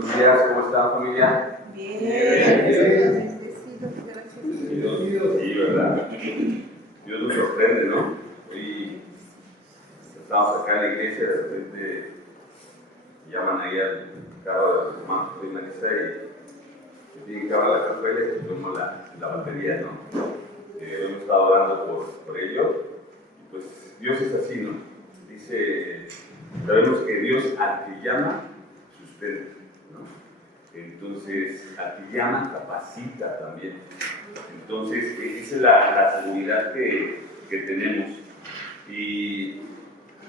Buenos días, ¿cómo están, familia? Bien. Sí, ¿verdad? Dios nos sorprende, ¿no? Hoy estamos acá en la iglesia, de repente llaman ahí al carro de los hermanos de Marisa y tienen que hablar la cajuela y tomamos la batería, ¿no? Hemos estado orando por ello. Pues Dios es así, ¿no? Dice, sabemos que Dios al que llama, sustenta, ¿no? Entonces, al que llama, capacita también. Entonces, esa es la seguridad que tenemos. Y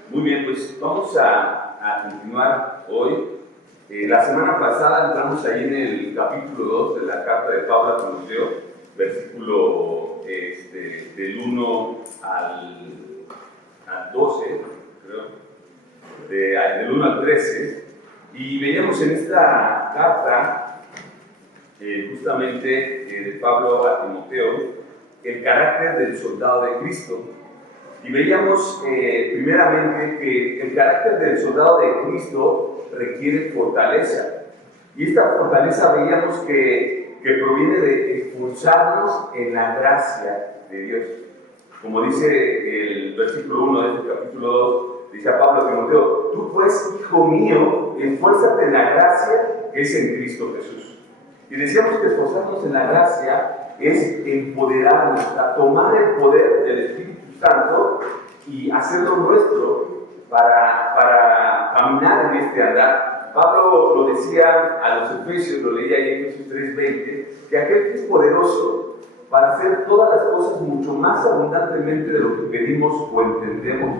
muy bien, pues vamos a continuar hoy. La semana pasada entramos ahí en el capítulo 2 de la carta de Pablo a Timoteo, versículo del 1 al 12, creo, del 1 al 13, y veíamos en esta carta, justamente de Pablo a Timoteo, el carácter del soldado de Cristo. Y veíamos primeramente que el carácter del soldado de Cristo requiere fortaleza. Y esta fortaleza veíamos que proviene de esforzarnos en la gracia de Dios. Como dice el versículo 1 de este capítulo 2, dice a Pablo a Timoteo, tú pues, hijo mío, esfuérzate en la gracia que es en Cristo Jesús. Y decíamos que esforzarnos en la gracia es empoderarnos, a tomar el poder del Espíritu Santo y hacerlo nuestro para caminar en este andar. Pablo lo decía a los Efesios, lo leía ahí en Efesios 3:20, que aquel que es poderoso para hacer todas las cosas mucho más abundantemente de lo que pedimos o entendemos,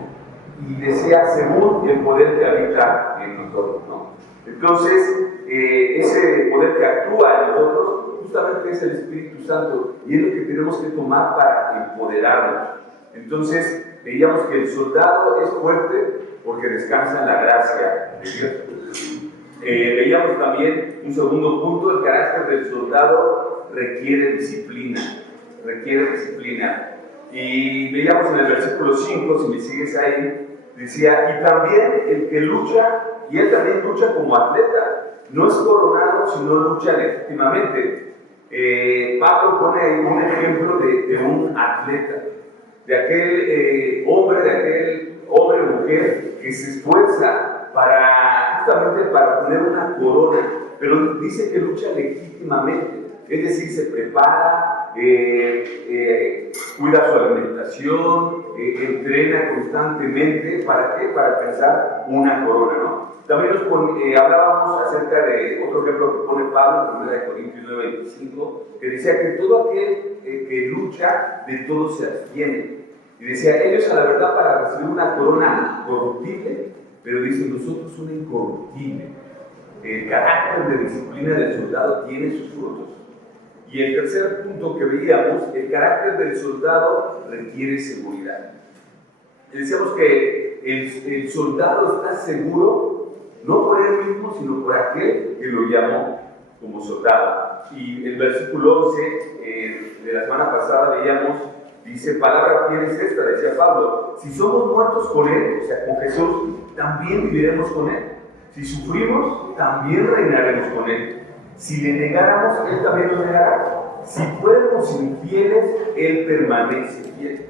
y decía según el poder que habita en nosotros, ¿no? Entonces, ese poder que actúa en nosotros justamente es el Espíritu Santo, y es lo que tenemos que tomar para empoderarnos. Entonces, veíamos que el soldado es fuerte porque descansa en la gracia de Dios. Veíamos también un segundo punto, el carácter del soldado requiere disciplina. Y veíamos en el versículo 5, si me sigues ahí, decía, y también el que lucha, y él también lucha como atleta, no es coronado, sino lucha legítimamente. Pablo pone un ejemplo de un atleta, de aquel hombre o mujer que se esfuerza justamente para tener una corona, pero dice que lucha legítimamente, es decir, se prepara, cuida su alimentación, entrena constantemente. ¿Para qué? Para alcanzar una corona, ¿no? También hablábamos acerca de otro ejemplo que pone Pablo en 1 Corintios 9:25, que decía que todo aquel que lucha, de todo se abstiene. Y decía, ellos a la verdad para recibir una corona corruptible, pero dicen nosotros una incorruptible. El carácter de disciplina del soldado tiene sus frutos. Y el tercer punto que veíamos, el carácter del soldado requiere seguridad. Y decíamos que el soldado está seguro, no por él mismo, sino por aquel que lo llamó como soldado. Y el versículo 11 de la semana pasada veíamos, dice, palabra fiel es esta, decía Pablo, si somos muertos con él, o sea, con Jesús, también viviremos con él. Si sufrimos, también reinaremos con él. Si le negáramos, él también lo negará. Si fuéramos infieles, él permanece fiel.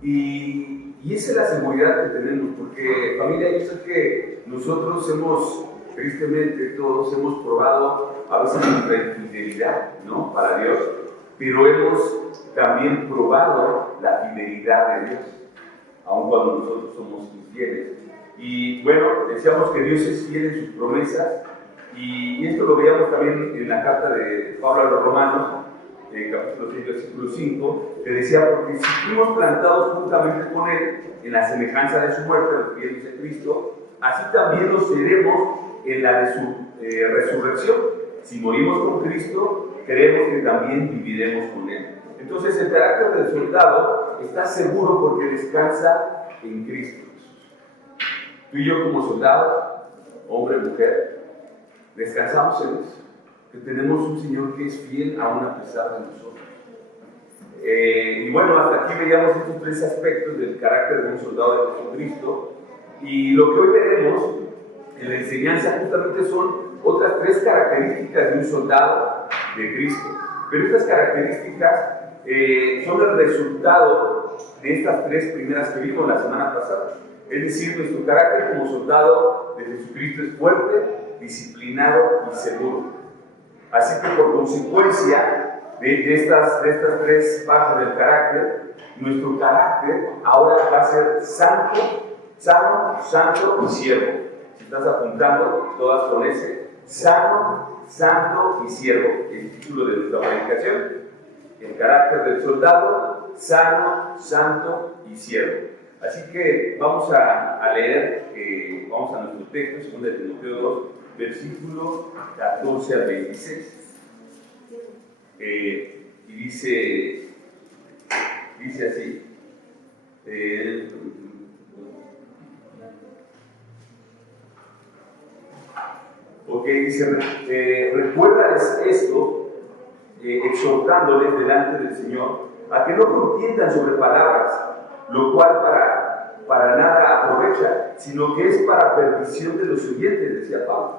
Y esa es la seguridad que tenemos, porque familia, yo sé que nosotros tristemente todos hemos probado a veces nuestra infidelidad, ¿no? Para Dios, pero hemos también probado la fidelidad de Dios, aun cuando nosotros somos infieles. Y bueno, decíamos que Dios es fiel en sus promesas, y esto lo veíamos también en la carta de Pablo a los Romanos, capítulo 6, versículo 5, que decía, porque si fuimos plantados juntamente con Él en la semejanza de su muerte, lo que dice Cristo, así también lo seremos en la de su resurrección. Si morimos con Cristo, creemos que también viviremos con Él. Entonces el carácter del soldado está seguro porque descansa en Cristo. Tú y yo como soldados, hombre, mujer, descansamos en eso, que tenemos un Señor que es fiel aún a pesar de nosotros. Y bueno, hasta aquí veíamos estos tres aspectos del carácter de un soldado de Jesucristo, y lo que hoy veremos en la enseñanza justamente son otras 3 características de un soldado de Cristo. Pero estas características son el resultado de estas 3 primeras que vimos la semana pasada. Es decir, nuestro carácter como soldado de Jesucristo es fuerte, disciplinado y seguro. Así que por consecuencia de estas 3 partes del carácter, nuestro carácter ahora va a ser santo, sano, santo y siervo. Si estás apuntando, todas con ese: sano, santo y siervo. El título de nuestra predicación: el carácter del soldado, sano, santo y siervo. Así que vamos a leer, vamos a nuestro texto, 2 Timoteo 2, versículo 14 al 26. Y dice así. Dice, recuérdales esto, exhortándoles delante del Señor, a que no contiendan sobre palabras, lo cual para nada aprovecha, sino que es para perdición de los oyentes, decía Pablo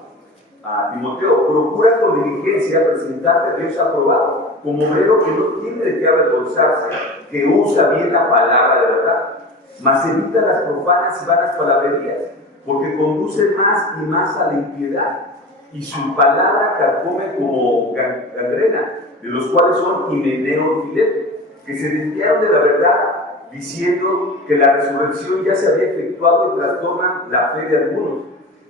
a Timoteo. Procura con diligencia presentarte a Dios aprobado, como obrero que no tiene de qué avergonzarse, que usa bien la palabra de verdad, mas evita las profanas y vanas palabrerías, porque conducen más y más a la impiedad, y su palabra carcome como gangrena, de los cuales son Himeneo y Fileto, que se desviaron de la verdad, diciendo que la resurrección ya se había efectuado y trastornan la fe de algunos.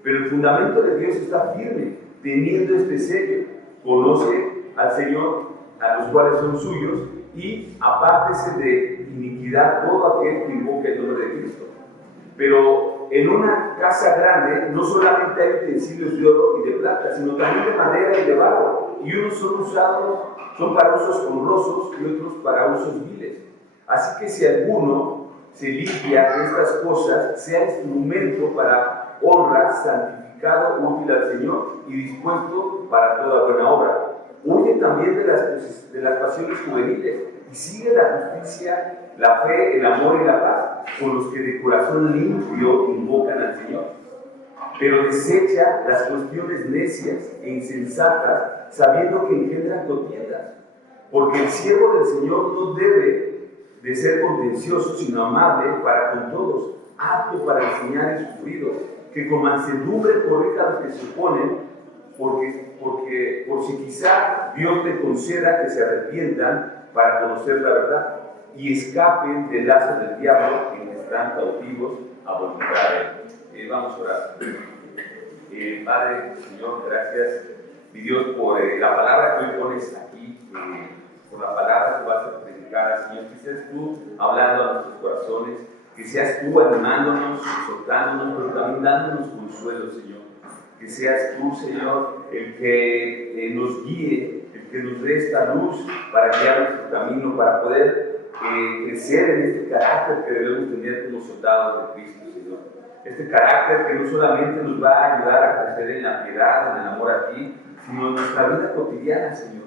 Pero el fundamento de Dios está firme, teniendo este sello: conoce al Señor, a los cuales son suyos, y apártese de iniquidad todo aquel que invoque el nombre de Cristo. Pero en una casa grande no solamente hay utensilios de oro y de plata, sino también de madera y de barro, y unos son para usos honrosos y otros para usos viles. Así que si alguno se limpia de estas cosas, sea instrumento para honra, santificado, útil al Señor y dispuesto para toda buena obra. Huye también de las pasiones juveniles y sigue la justicia, la fe, el amor y la paz, con los que de corazón limpio invocan al Señor. Pero desecha las cuestiones necias e insensatas, sabiendo que engendran contiendas. Porque el siervo del Señor no debe de ser contencioso, sino amable para con todos, apto para enseñar y sufrido, que con mansedumbre corrija a los que se oponen, porque por si quizá Dios le conceda que se arrepientan para conocer la verdad y escapen del lazo del diablo en que están cautivos a voluntad de Él. Vamos a orar. Padre, Señor, gracias, mi Dios, por la palabra que hoy pones aquí, por la palabra que vas a predicar, Señor, que seas tú hablando a nuestros corazones, que seas tú animándonos, exhortándonos, pero también dándonos consuelo, Señor. Que seas tú, Señor, el que nos guíe, el que nos dé esta luz para guiar nuestro camino, para poder crecer en este carácter que debemos tener como soldados de Cristo, Señor. Este carácter que no solamente nos va a ayudar a crecer en la piedad, en el amor a ti, sino en nuestra vida cotidiana, Señor.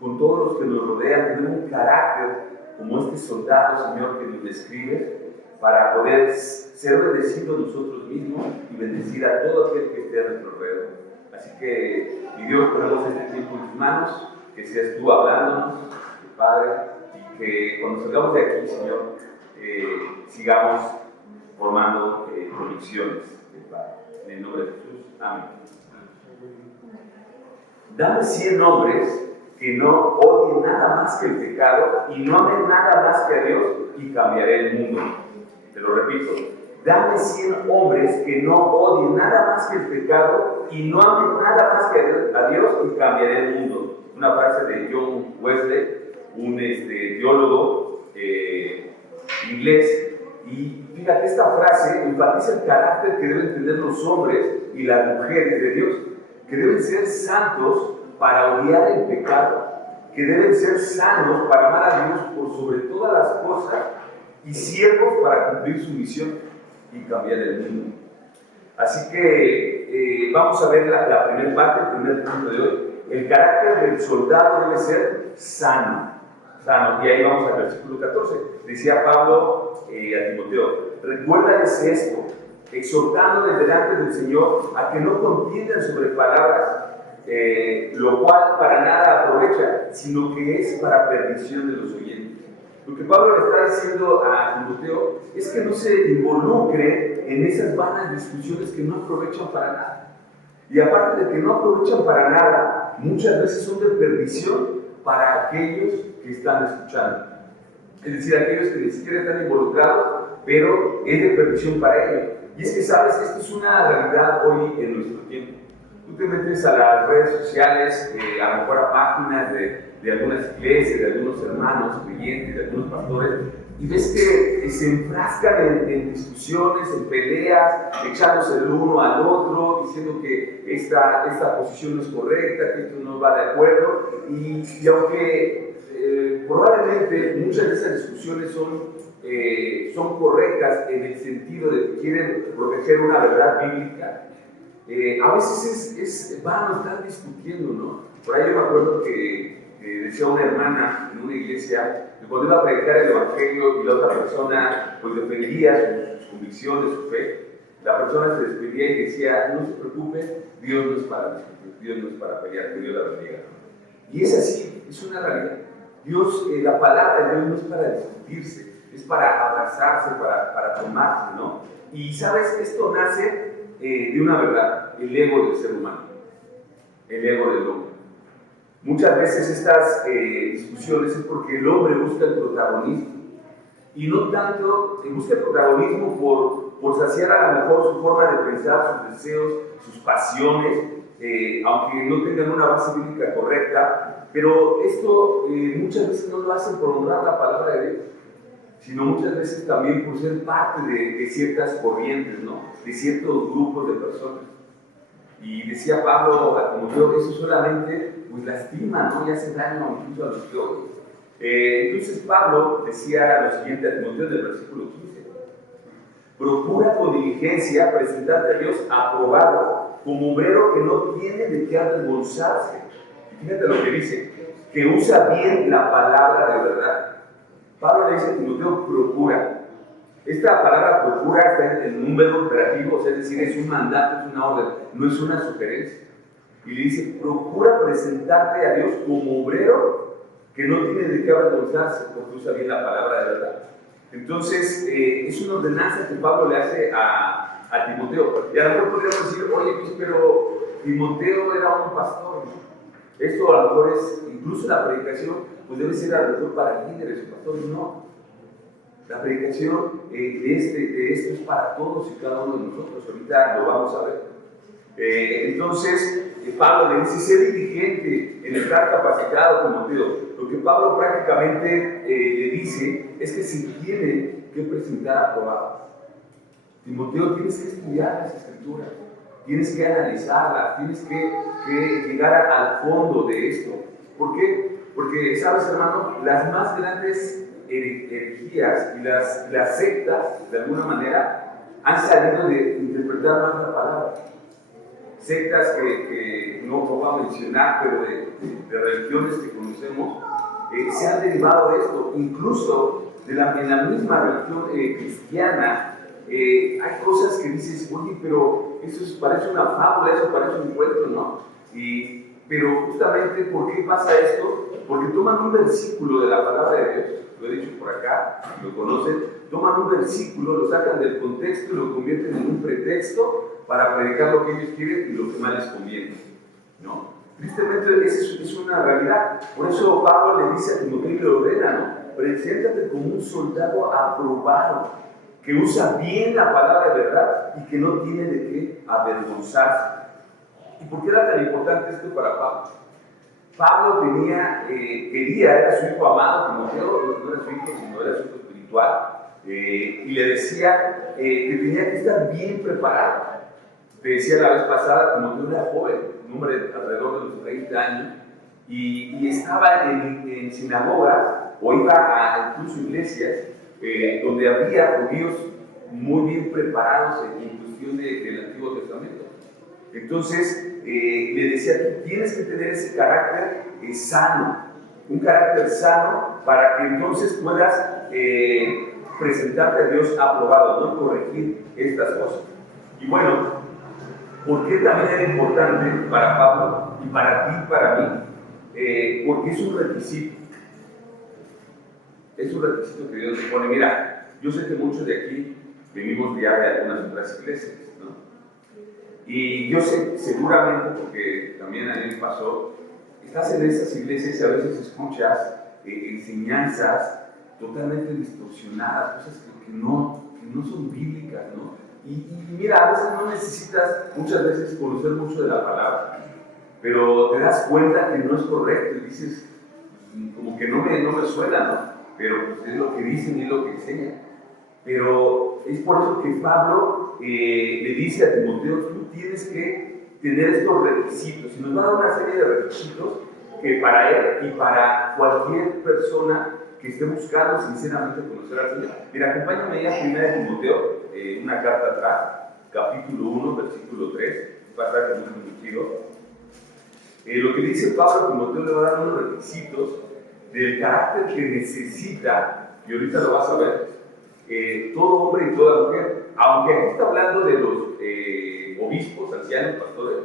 Con todos los que nos rodean, tener un carácter como este soldado, Señor, que nos describes, para poder ser bendecidos nosotros mismos y bendecir a todo aquel que esté a nuestro alrededor. Así que, mi Dios, ponemos este tiempo en tus manos, que seas tú hablándonos, Padre, y que cuando salgamos de aquí, Señor, sigamos formando convicciones, Padre. En el nombre de Jesús. Amén. Dame 100 hombres que no odien nada más que el pecado y no amen nada más que a Dios, y cambiaré el mundo. Te lo repito, dame 100 hombres que no odien nada más que el pecado y no amen nada más que a Dios, y cambiaré el mundo. Una frase de John Wesley, un teólogo inglés, y fíjate, esta frase enfatiza el carácter que deben tener los hombres y las mujeres de Dios, que deben ser santos para odiar el pecado, que deben ser sanos para amar a Dios por sobre todas las cosas, y siervos para cumplir su misión y cambiar el mundo. Así que vamos a ver la primera parte, el primer punto de hoy. El carácter del soldado debe ser sano. Y ahí vamos al versículo 14. Decía Pablo a Timoteo: recuérdales esto, exhortándoles delante del Señor a que no contiendan sobre palabras, lo cual para nada aprovecha, sino que es para perdición de los oyentes. Lo que Pablo le está diciendo a Timoteo es que no se involucre en esas vanas discusiones que no aprovechan para nada. Y aparte de que no aprovechan para nada, muchas veces son de perdición para aquellos que están escuchando. Es decir, aquellos que ni siquiera están involucrados, pero es de perdición para ellos. Y es que, ¿sabes? Esto es una realidad hoy en nuestro tiempo. Tú te metes a las redes sociales, a lo mejor a páginas de algunas iglesias, de algunos hermanos creyentes, de algunos pastores, y ves que se enfrascan en discusiones, en peleas, echándose el uno al otro, diciendo que esta posición no es correcta, que esto no va de acuerdo, y aunque probablemente muchas de esas discusiones son correctas en el sentido de que quieren proteger una verdad bíblica, a veces es vano estar discutiendo, ¿no? Por ahí yo me acuerdo que decía una hermana en una iglesia que cuando iba a predicar el evangelio y la otra persona pues defendía sus convicciones, su fe, la persona se despedía y decía: no se preocupe, Dios no es para discutir, Dios no es para pelear, que Dios la bendiga. Y es así, es una realidad. Dios, la palabra de Dios no es para discutirse, es para abrazarse, para tomarse, ¿no? Y sabes, esto nace de una verdad: el ego del ser humano, el ego del hombre. Muchas veces estas discusiones es porque el hombre busca el protagonismo, y no tanto busca el protagonismo por saciar a lo mejor su forma de pensar, sus deseos, sus pasiones, aunque no tengan una base bíblica correcta, pero esto muchas veces no lo hacen por honrar la palabra de Dios, sino muchas veces también por ser parte de ciertas corrientes, ¿no? De ciertos grupos de personas. Y decía Pablo a Timoteo, eso solamente pues lastima, ¿no? Y hace daño incluso a los que odian. Entonces Pablo decía lo siguiente a Timoteo en el versículo 15: procura con diligencia presentarte a Dios aprobado, como obrero que no tiene de qué avergonzarse. Y fíjate lo que dice, que usa bien la palabra de verdad. Pablo le dice a Timoteo: procura. Esta palabra procura está en un verbo imperativo, o sea, es decir, es un mandato, es una orden, no es una sugerencia. Y le dice: procura presentarte a Dios como obrero que no tiene de qué avergonzarse, porque usa bien la palabra de verdad. Entonces, es una ordenanza que Pablo le hace a Timoteo. Y a lo mejor podríamos decir: oye, pues, pero Timoteo era un pastor, ¿no? Esto a lo mejor es, incluso la predicación, pues debe ser a lo mejor para líderes o pastores. No. La predicación de esto es para todos y cada uno de nosotros. Ahorita lo vamos a ver. Entonces, Pablo le dice: sé diligente en estar capacitado, Timoteo. Lo que Pablo prácticamente le dice es que se tiene que presentar aprobado. Timoteo, tienes que estudiar las Escrituras, tienes que analizarlas, tienes que llegar al fondo de esto. ¿Por qué? Porque, ¿sabes, hermano? Las más grandes herejías y las sectas, de alguna manera, han salido de interpretar más la palabra. Sectas que no voy a mencionar, pero de religiones que conocemos, se han derivado de esto. Incluso en la misma religión cristiana, hay cosas que dices: oye, pero eso parece una fábula, eso parece un cuento, ¿no? Pero justamente, ¿por qué pasa esto? Porque toman un versículo de la palabra de Dios, lo he dicho por acá, lo conocen, toman un versículo, lo sacan del contexto y lo convierten en un pretexto para predicar lo que ellos quieren y lo que más les conviene, ¿no? Tristemente, esa es una realidad. Por eso Pablo le dice a Timoteo y le ordena, ¿no? Preséntate como un soldado aprobado, que usa bien la palabra de verdad y que no tiene de qué avergonzarse. ¿Y por qué era tan importante esto para Pablo? Pablo era su hijo amado, Timoteo, no era su hijo, sino era su hijo espiritual, y le decía que tenía que estar bien preparado. Te decía la vez pasada, Timoteo era joven, un hombre alrededor de los 30 años, y estaba en sinagogas, o iba a incluso iglesias, donde había judíos muy bien preparados en cuestión del Antiguo Testamento. Entonces, le decía: tú tienes que tener ese carácter sano, un carácter sano, para que entonces puedas presentarte a Dios aprobado, no corregir estas cosas. Y bueno, ¿por qué también era importante para Pablo y para ti, para mí? Porque es un requisito. Es un requisito que Dios te pone. Mira, yo sé que muchos de aquí venimos ya de algunas otras iglesias, ¿no? Y yo sé, seguramente, porque también a mí me pasó, estás en esas iglesias y a veces escuchas enseñanzas totalmente distorsionadas, cosas que no son bíblicas, ¿no? Y mira, a veces no necesitas muchas veces conocer mucho de la palabra, pero te das cuenta que no es correcto y dices, como que no me suena, ¿no? Pero pues es lo que dicen y es lo que enseñan. Pero es por eso que Pablo le dice a Timoteo, tú tienes que tener estos requisitos, y nos va a dar una serie de requisitos que para él y para cualquier persona que esté buscando sinceramente conocer al Señor. Mira, acompáñame ya a 1 Timoteo, una carta atrás, capítulo 1, versículo 3, va a estar con un contigo. Lo que dice Pablo a Timoteo le va a dar unos requisitos del carácter que necesita, y ahorita lo vas a ver, todo hombre y toda mujer, aunque aquí está hablando de los obispos, ancianos, pastores,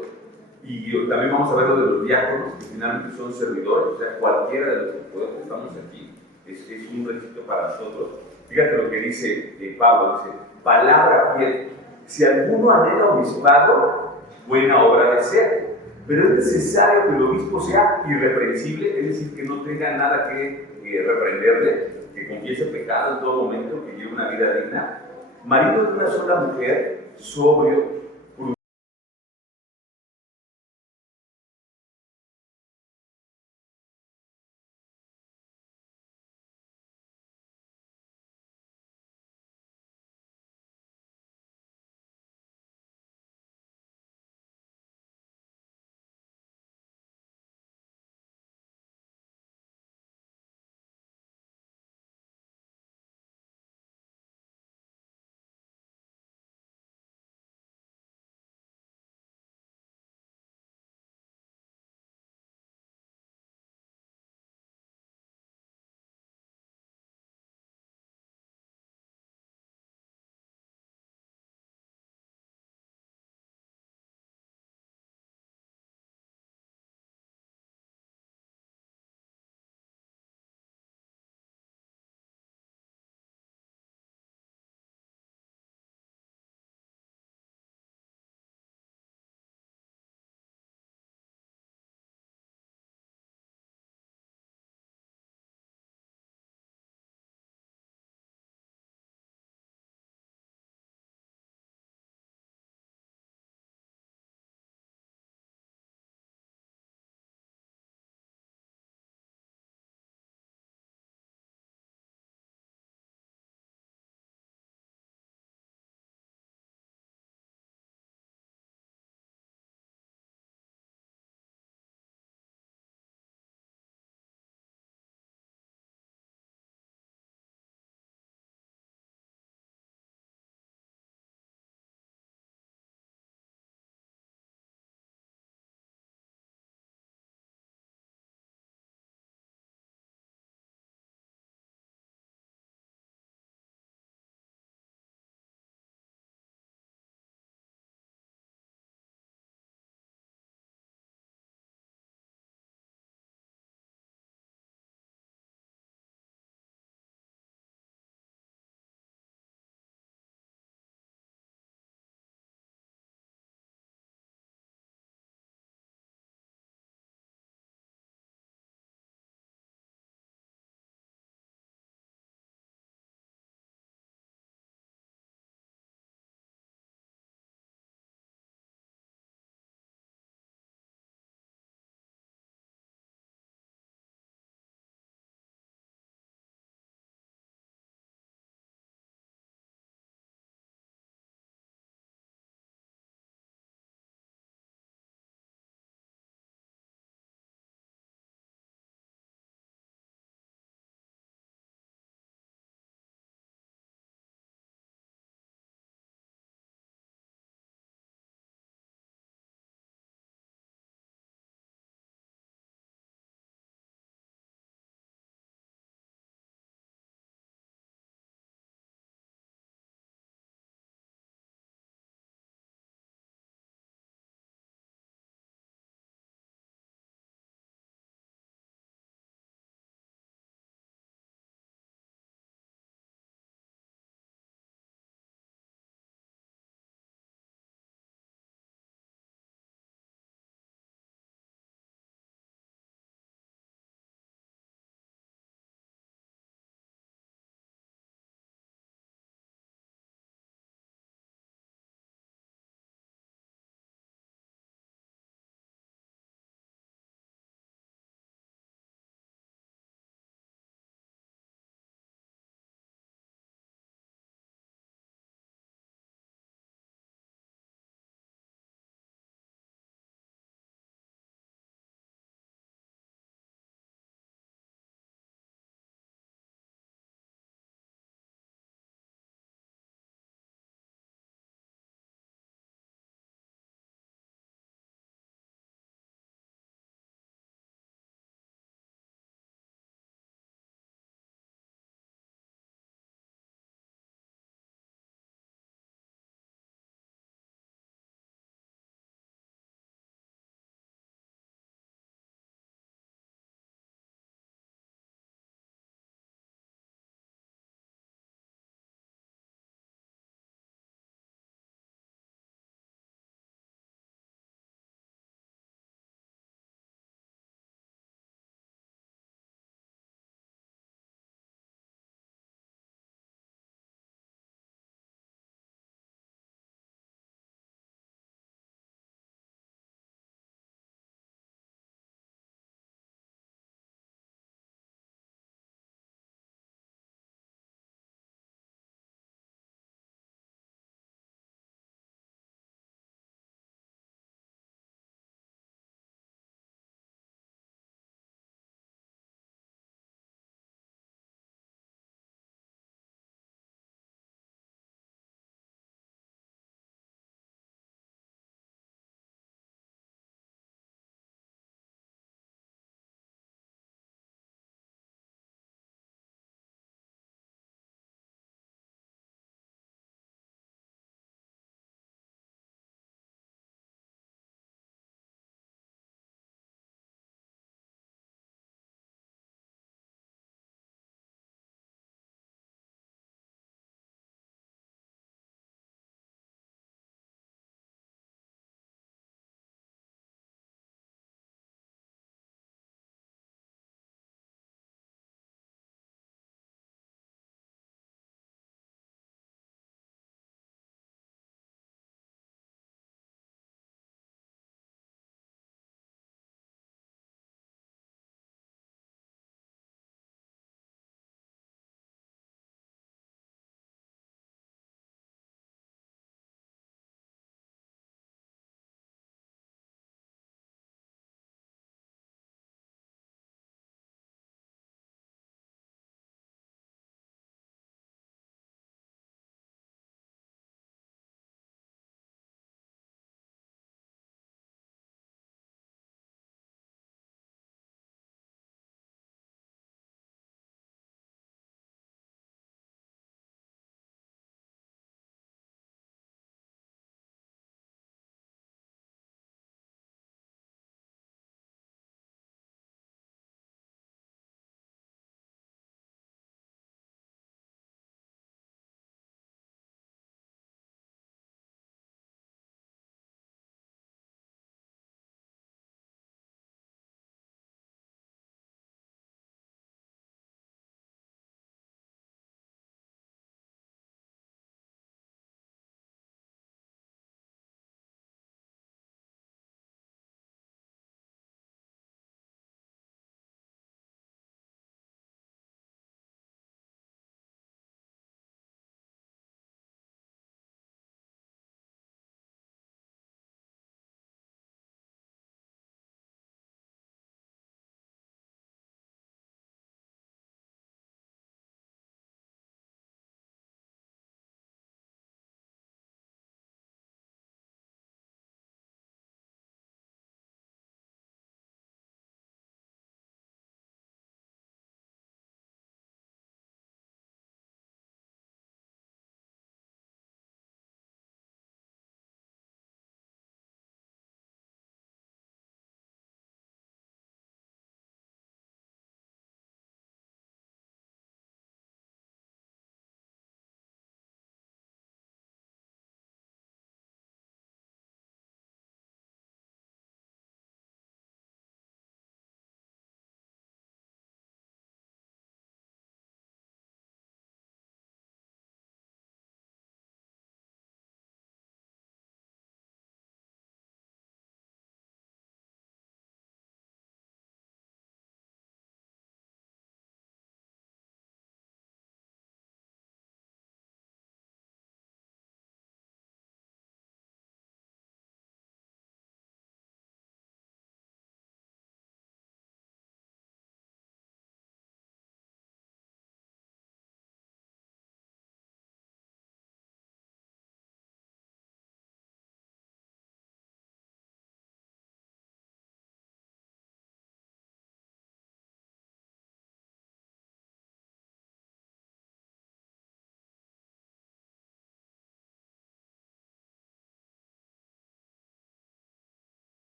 y también vamos a ver lo de los diáconos, que finalmente son servidores, o sea, cualquiera de los que estamos aquí, es un requisito para nosotros. Fíjate lo que dice Pablo, dice, palabra fiel, si alguno anhela obispado, buena obra desea, pero es necesario que el obispo sea irreprensible, es decir, que no tenga nada que reprenderle, que confiese pecado en todo momento, que lleve una vida digna, marido de una sola mujer, sobrio,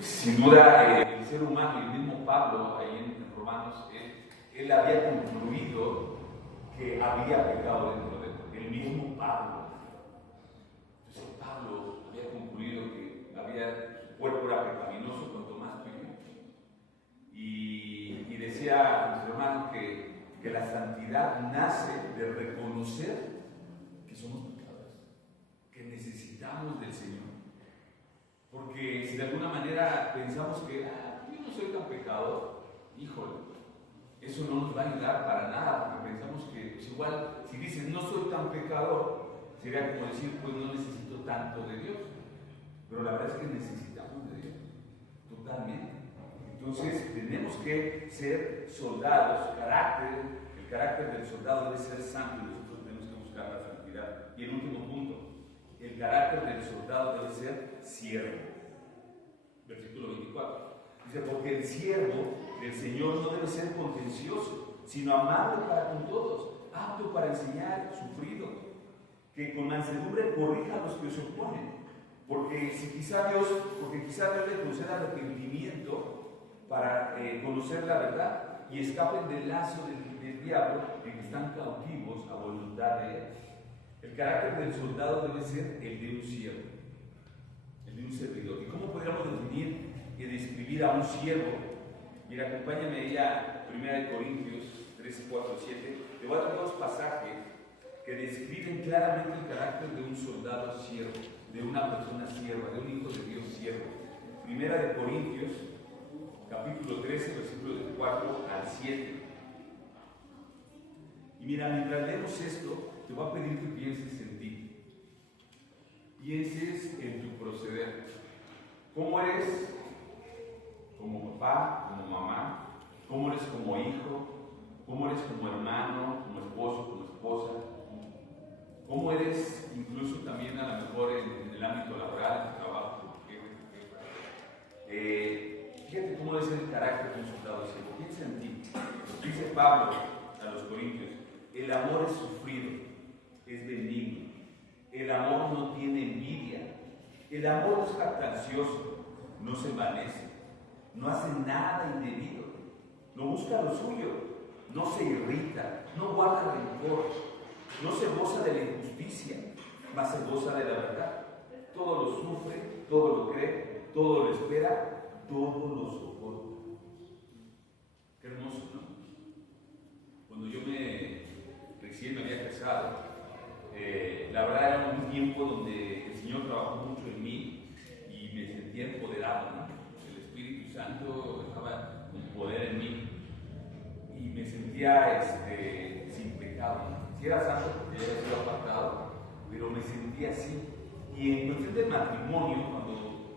Sin duda, el ser humano, y el mismo Pablo, ahí en Romanos, él había concluido que había pecado dentro de él. El mismo Pablo. Entonces, Pablo había concluido que su cuerpo era pecaminoso, cuanto más tú y yo. Y decía a nuestro hermano que la santidad nace de reconocer que somos pecadores, que necesitamos del Señor. Porque si de alguna manera pensamos que yo no soy tan pecador, híjole, eso no nos va a ayudar para nada, porque pensamos que pues igual, si dices no soy tan pecador, sería como decir, pues no necesito tanto de Dios. Pero la verdad es que necesitamos de Dios, totalmente. Entonces tenemos que ser soldados, el carácter del soldado debe ser santo y nosotros tenemos que buscar la santidad. Y el último punto, el carácter del soldado debe ser siervo. Versículo 24. Dice, porque el siervo del Señor no debe ser contencioso, sino amable para con todos, apto para enseñar, sufrido, que con mansedumbre corrija a los que se oponen. Porque quizá Dios le conceda arrepentimiento para conocer la verdad y escapen del lazo del diablo en que están cautivos a voluntad de él. El carácter del soldado debe ser el de un siervo, el de un servidor. ¿Y cómo podríamos definir y describir a un siervo? Mira, acompáñame ahí a 1 Corintios 13, 4, 7. Te voy a dar dos pasajes que describen claramente el carácter de un soldado siervo, de una persona sierva, de un hijo de Dios siervo. 1 Corintios, capítulo 13, versículos del 4 al 7. Y mira, mientras leemos esto, te voy a pedir que pienses en ti. Pienses en tu proceder. ¿Cómo eres como papá, como mamá? ¿Cómo eres como hijo? ¿Cómo eres como hermano, como esposo, como esposa? ¿Cómo eres incluso también a lo mejor en el ámbito laboral, en tu trabajo, tu jefe? Fíjate cómo es el carácter de un soldado siervo. Piensa en ti. Dice Pablo a los Corintios, el amor es sufrido, es benigno. El amor no tiene envidia. El amor no es jactancioso, no se envanece, no hace nada indebido, no busca lo suyo, no se irrita, no guarda rencor, no se goza de la injusticia, mas se goza de la verdad. Todo lo sufre, todo lo cree, todo lo espera, todo lo soporta. Qué hermoso, ¿no? Cuando yo recién me había casado, la verdad era un tiempo donde el Señor trabajó mucho en mí y me sentía empoderado, ¿no? El Espíritu Santo estaba con poder en mí y me sentía sin pecado, ¿no? Si era santo porque yo había sido apartado, pero me sentía así. Y en cuestión del matrimonio, cuando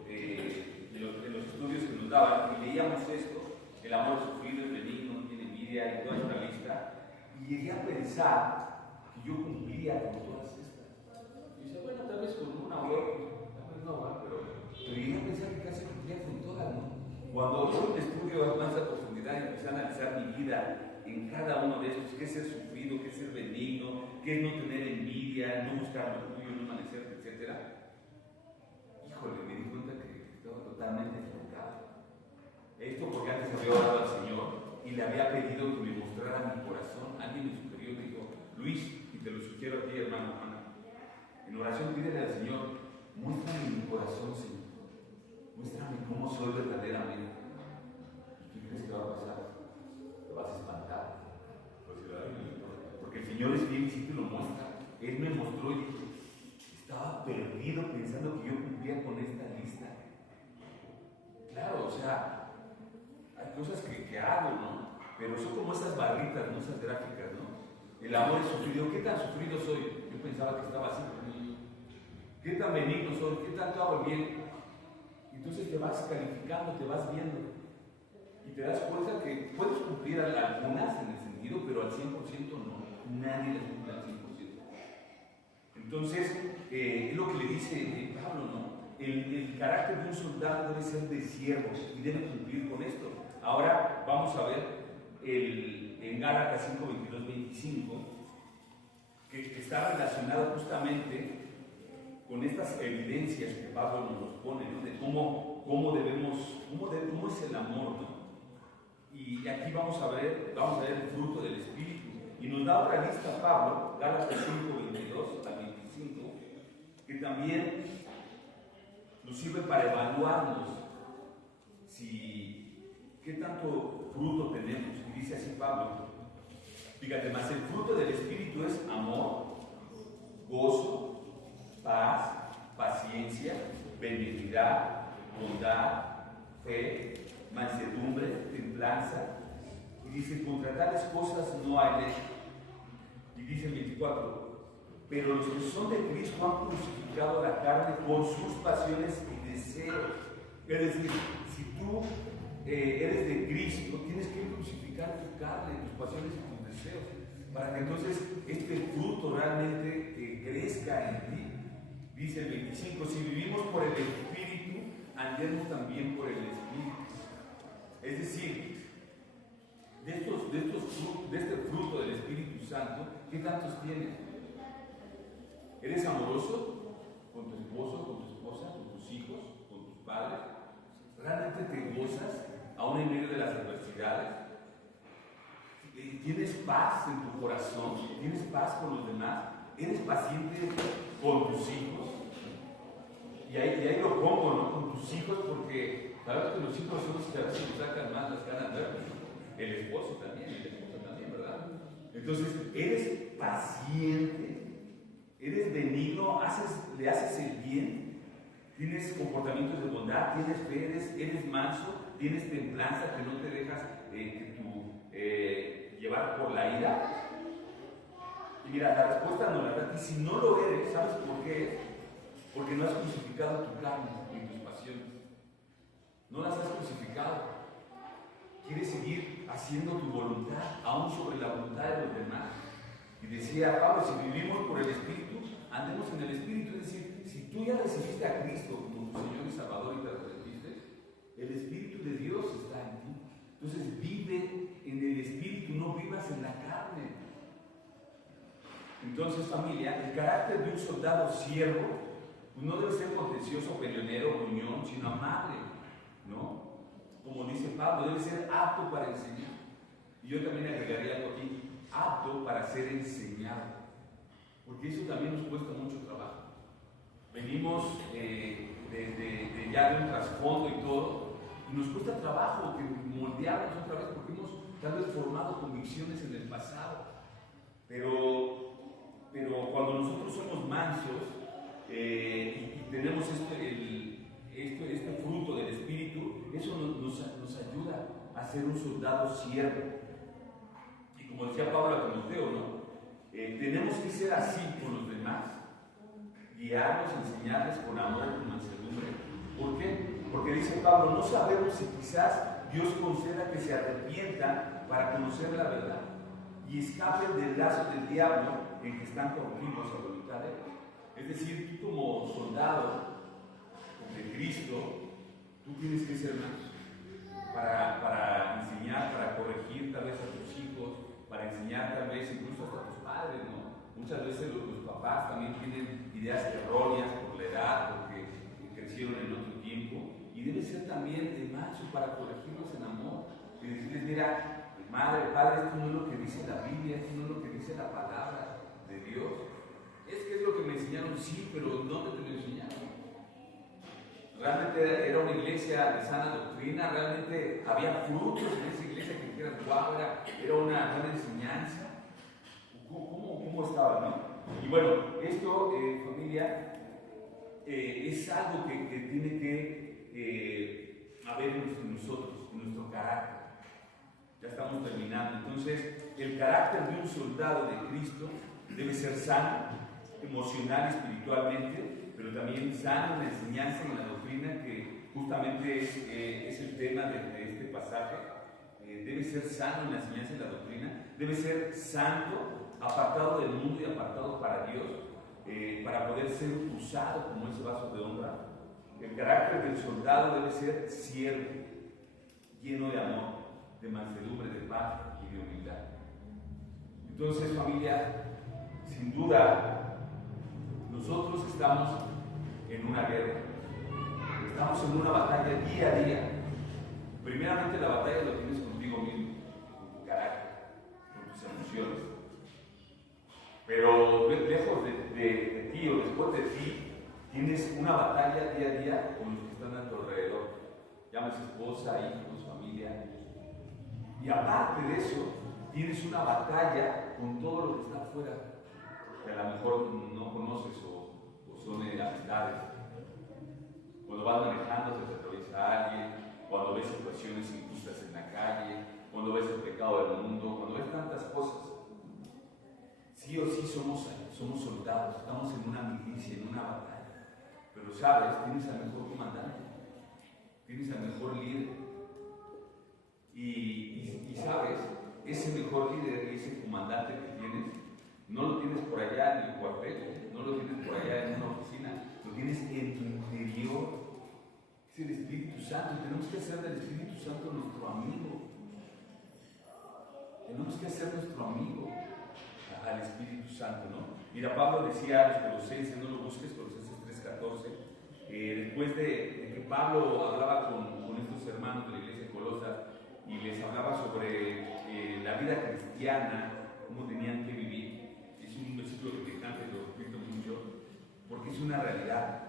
de los estudios que nos daban y leíamos esto, el amor es sufrido, es benigno, no tiene envidia y toda esta lista, y llegué a pensar que yo cumplía con todas estas. Y dice, bueno, tal vez con una o dos, tal vez no, pero llegué a pensar que casi cumplía con todas, ¿no? Cuando yo estudio más a profundidad y empecé a analizar mi vida en cada uno de estos, qué es ser sufrido, qué es ser benigno, qué es no tener envidia, no buscar lo tuyo, no amanecer, etc. Híjole, me di cuenta que estaba totalmente equivocado. Esto porque antes había orado al Señor y le había pedido que me mostrara mi corazón. Alguien me sugirió, me dijo, Luis, y te lo sugiero a ti, hermano, en oración pídele al Señor, muéstrame mi corazón, Señor. Muéstrame cómo soy verdaderamente. ¿Y qué crees que va a pasar? Te vas a espantar. Porque el Señor es fiel y sí te lo muestra. Él me mostró y dije, estaba perdido pensando que yo cumplía con esta lista. Claro, o sea, hay cosas que hago, ¿no? Pero son como esas barritas, ¿no? Esas gráficas, ¿no? El amor es sufrido. ¿Qué tan sufrido soy? Yo pensaba que estaba así. ¿Qué tan benigno soy? ¿Qué tanto hago el bien? Entonces te vas calificando, te vas viendo. Y te das cuenta que puedes cumplir algunas en el sentido, pero al 100% no. Nadie las cumple al 100%. Entonces, es lo que le dice Pablo, ¿no? El carácter de un soldado debe ser de siervo y debe cumplir con esto. Ahora vamos a ver en Gálatas 5, 22, 25, que está relacionado justamente con estas evidencias que Pablo nos pone, ¿no? De cómo cómo es el amor, ¿no? Y aquí vamos a ver el fruto del Espíritu. Y nos da otra lista Pablo, Gálatas 5, 22 al 25, que también nos sirve para evaluarnos qué tanto fruto tenemos. Y dice así Pablo, fíjate, más el fruto del Espíritu es amor, gozo, paz, paciencia, benignidad, bondad, fe, mansedumbre, templanza. Y dice, contra tales cosas no hay ley. Y dice el 24, pero los que son de Cristo han crucificado la carne con sus pasiones y deseos. Es decir, si tú eres de Cristo, tienes que crucificar tu carne, tus pasiones y tus deseos, para que entonces este fruto realmente crezca en ti. Dice el 25, si vivimos por el Espíritu, andemos también por el Espíritu. Es decir, de este fruto del Espíritu Santo, ¿qué tantos tienes? ¿Eres amoroso con tu esposo, con tu esposa, con tus hijos, con tus padres? ¿Realmente te gozas aún en medio de las adversidades? ¿Tienes paz en tu corazón? ¿Tienes paz con los demás? ¿Eres paciente con tus hijos? Y ahí lo pongo, ¿no? Con tus hijos, porque sabes que los hijos son los que a veces nos sacan más las ganas de verlos. El esposo también, ¿verdad? Entonces, eres paciente, eres benigno, le haces el bien, tienes comportamientos de bondad, tienes fe, eres manso, tienes templanza, que no te dejas llevar por la ira. Y mira, la respuesta no la da. Y si no lo eres, ¿sabes por qué? Porque no has crucificado tu carne y tus pasiones. No las has crucificado. Quieres seguir haciendo tu voluntad, aún sobre la voluntad de los demás. Y decía Pablo, si vivimos por el Espíritu, andemos en el Espíritu. Es decir, si tú ya recibiste a Cristo como tu Señor y Salvador y te arrepentiste, el Espíritu de Dios está en ti. Entonces vive en el Espíritu, no vivas en la carne. Entonces, familia, el carácter de un soldado siervo pues no debe ser contencioso, peleonero, gruñón, sino amable, ¿no? Como dice Pablo, debe ser apto para enseñar. Y yo también agregaría algo aquí, apto para ser enseñado. Porque eso también nos cuesta mucho trabajo. Venimos ya de un trasfondo y todo, y nos cuesta trabajo moldearnos otra vez porque hemos tal vez formado convicciones en el pasado. Pero cuando nosotros somos mansos y tenemos este fruto del Espíritu, eso nos ayuda a ser un soldado siervo. Y como decía Pablo a Timoteo, ¿no? Tenemos que ser así con los demás, guiarlos, enseñarles con amor, con mansedumbre. ¿Por qué? Porque dice Pablo, no sabemos si quizás Dios conceda que se arrepientan para conocer la verdad y escapen del lazo del diablo en que están cautivos a voluntad de Él. Es decir, tú como soldado de Cristo, tú tienes que ser manso para enseñar, para corregir tal vez a tus hijos, para enseñar tal vez incluso hasta a tus padres, ¿no? Muchas veces los papás también tienen ideas erróneas por la edad, porque crecieron en otro tiempo, y debe ser también de manso para corregirlos en amor y decirles, mira, madre, padre, esto no es lo que dice la Biblia, esto no es lo que dice la palabra de Dios. Es que es lo que me enseñaron, sí, pero ¿dónde te lo enseñaron? Realmente era una iglesia de sana doctrina, realmente había frutos en esa iglesia que dijeran, guau, era una buena enseñanza. ¿Cómo estaba, no? Y bueno, esto, familia, es algo que tiene que haber en nosotros, en nuestro carácter. Ya estamos terminando. Entonces, el carácter de un soldado de Cristo debe ser sano, emocional y espiritualmente, pero también sano en la enseñanza y en la doctrina, que justamente es el tema de este pasaje. Debe ser sano en la enseñanza y la doctrina, debe ser santo, apartado del mundo y apartado para Dios, para poder ser usado como ese vaso de honra. El carácter del soldado debe ser siervo, lleno de amor, de mansedumbre, de paz y de humildad. Entonces, familia, sin duda, nosotros estamos en una guerra. Estamos en una batalla día a día. Primeramente la batalla lo tienes contigo mismo, con tu carácter, con tus emociones. Pero lejos de ti o después de ti, tienes una batalla día a día con los que están a tu alrededor. Llámese esposa, hijos, familia. Y aparte de eso, tienes una batalla con todo lo que está afuera, que a lo mejor no conoces o son amistades. Cuando vas manejando se te atraviesa alguien, cuando ves situaciones injustas en la calle, cuando ves el pecado del mundo, cuando ves tantas cosas. Sí o sí somos soldados, estamos en una milicia, en una batalla. Pero sabes, tienes al mejor comandante, tienes al mejor líder. Y sabes, ese mejor líder y ese comandante que tienes, no lo tienes por allá en el cuartel, no lo tienes por allá en una oficina, lo tienes en tu interior. Es el Espíritu Santo y tenemos que hacer del Espíritu Santo nuestro amigo. Tenemos que hacer nuestro amigo al Espíritu Santo, ¿no? Mira, Pablo decía a los Colosenses, no lo busques, Colosenses 3:14, después de que Pablo hablaba con estos hermanos de la iglesia de Colosas y les hablaba sobre la vida cristiana, cómo tenían que vivir. Es un versículo que me encanta y lo repito mucho, porque es una realidad.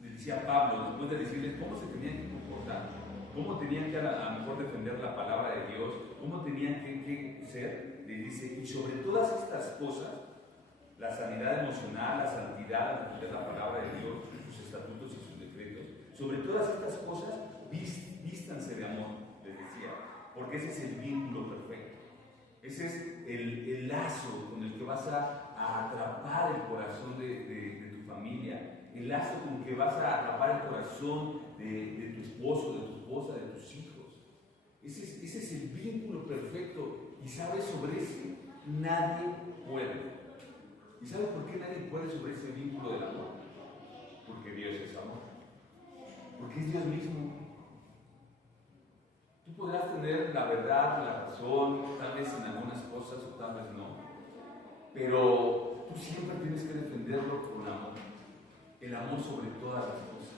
Le decía Pablo, después de decirles cómo se tenían que comportar, cómo tenían que a lo mejor defender la palabra de Dios, cómo tenían que ser, le dice, y sobre todas estas cosas, la sanidad emocional, la santidad, la defender la palabra de Dios, sus estatutos y sus decretos, sobre todas estas cosas, vístanse de amor, les decía, porque ese es el vínculo perfecto. Ese es el lazo con el que vas a atrapar el corazón de tu familia, el lazo con que vas a atrapar el corazón de tu esposo, de tu esposa, de tus hijos. Ese es el vínculo perfecto. Y sabes, sobre ese nadie puede. ¿Y sabes por qué nadie puede sobre ese vínculo del amor? Porque Dios es amor. Porque es Dios mismo. Tú podrás tener la verdad, la razón, tal vez en algunas cosas o tal vez no. Pero tú siempre tienes que defenderlo con amor. El amor sobre todas las cosas.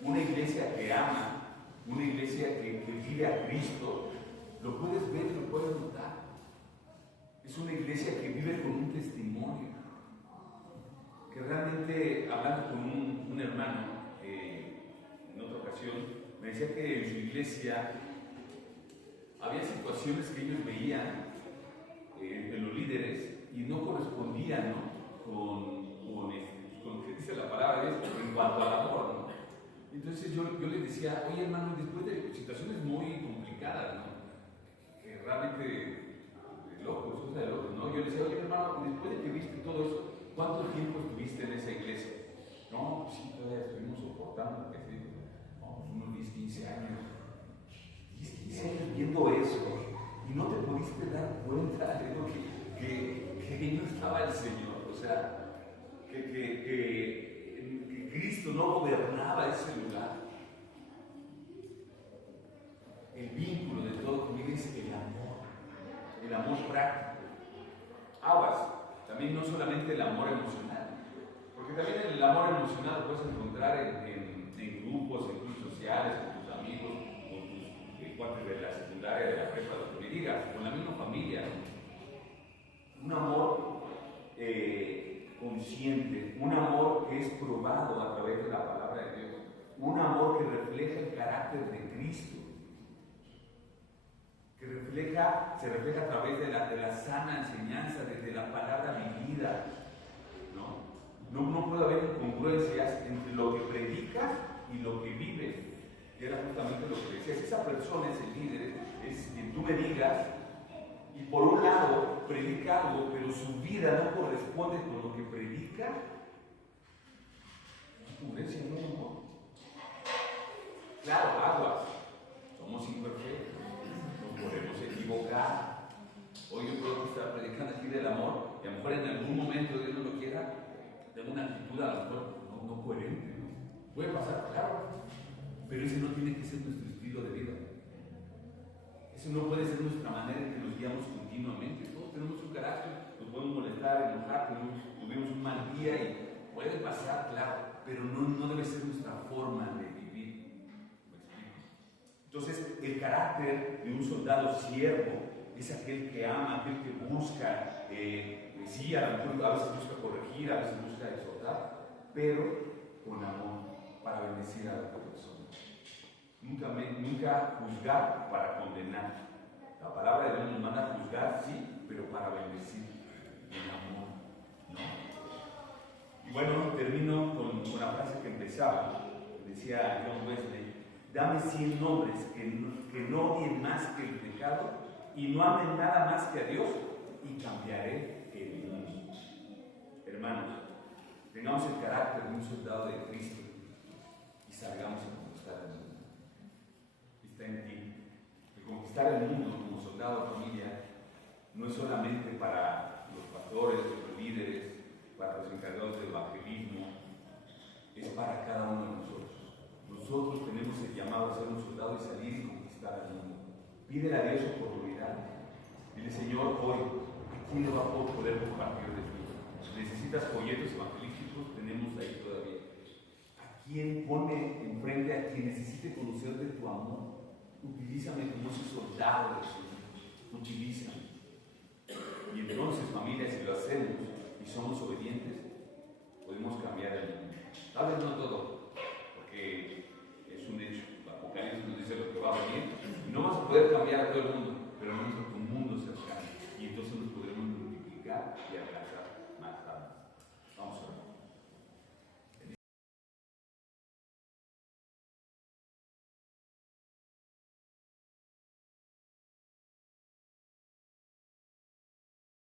Una iglesia que ama, una iglesia que vive a Cristo, lo puedes ver y lo puedes notar. Es una iglesia que vive con un testimonio. Que realmente, hablando con un hermano en otra ocasión, me decía que en su iglesia había situaciones que ellos veían en los líderes y no correspondían, ¿no? con que dice la palabra de Dios en cuanto al amor, ¿no? Entonces yo les decía, oye hermano, después de situaciones muy complicadas, ¿no? Que realmente de locos, o sea, de locos, ¿no? Yo les decía, oye hermano, después de que viste todo eso, ¿cuánto tiempo estuviste en esa iglesia? No, pues sí, todavía estuvimos soportando, ¿qué sé? No, pues unos 10, 15 años. 10, 15 años viendo eso, y no te pudiste dar cuenta de lo que ahí no estaba el Señor, o sea, que Cristo no gobernaba ese lugar. El vínculo de todo conmigo es el amor práctico. Aguas, también no solamente el amor emocional, porque también el amor emocional lo puedes encontrar en grupos, en clubes sociales, con tus amigos, con tus cuates de la secundaria, de la prepa, lo que me digas, con la misma familia. Un amor consciente, un amor que es probado a través de la palabra de Dios, un amor que refleja el carácter de Cristo, que se refleja a través de la sana enseñanza, de la palabra vivida, ¿no? No puede haber incongruencias entre lo que predicas y lo que vives. Era justamente lo que decías, esa persona, ese líder, es que tú me digas, y por un lado predica algo, pero su vida no corresponde con lo que predica, es prudencia, no. Claro, aguas, somos imperfectos, nos podemos equivocar. Hoy yo puedo estar predicando aquí del amor, y a lo mejor en algún momento Dios no lo quiera, tengo una actitud a lo mejor no coherente, ¿no? Puede pasar, claro, pero ese no tiene que ser nuestro estilo de vida. Eso no puede ser nuestra manera en que nos guiamos continuamente. Todos tenemos un carácter, nos podemos molestar, enojar, tuvimos un mal día y puede pasar, claro, pero no debe ser nuestra forma de vivir. Entonces, el carácter de un soldado siervo es aquel que ama, aquel que busca, sí, a lo mejor a veces busca corregir, a veces busca exhortar, pero con amor, para bendecir a la otra persona. Nunca juzgar para condenar. La palabra de Dios nos manda a juzgar, sí, pero para bendecir, en amor, ¿no? Y bueno, termino con una frase que empezaba, decía John Wesley: dame 100 hombres que no odien más que el pecado y no amen nada más que a Dios, y cambiaré el mundo. Hermanos, tengamos el carácter de un soldado de Cristo y salgamos a conquistar el mundo. Está en ti. El conquistar el mundo como soldado de familia no es solamente para los pastores, los líderes, para los encargados del evangelismo, es para cada uno de nosotros. Nosotros tenemos el llamado a ser un soldado y salir y conquistar el mundo. Pídele a Dios oportunidad. Dile: Señor, hoy, ¿a quién le va a poder compartir de ti? ¿Necesitas folletos evangelísticos? Tenemos ahí todavía. ¿A quién pone enfrente a quien necesite conocer de tu amor? Utilízame como ese soldado del Señor. Utilízame. Y entonces, familia, si lo hacemos y somos obedientes, podemos cambiar el mundo. Tal vez no todo, porque es un hecho. El Apocalipsis nos dice lo que va a venir. Y no vas a poder cambiar a todo el mundo,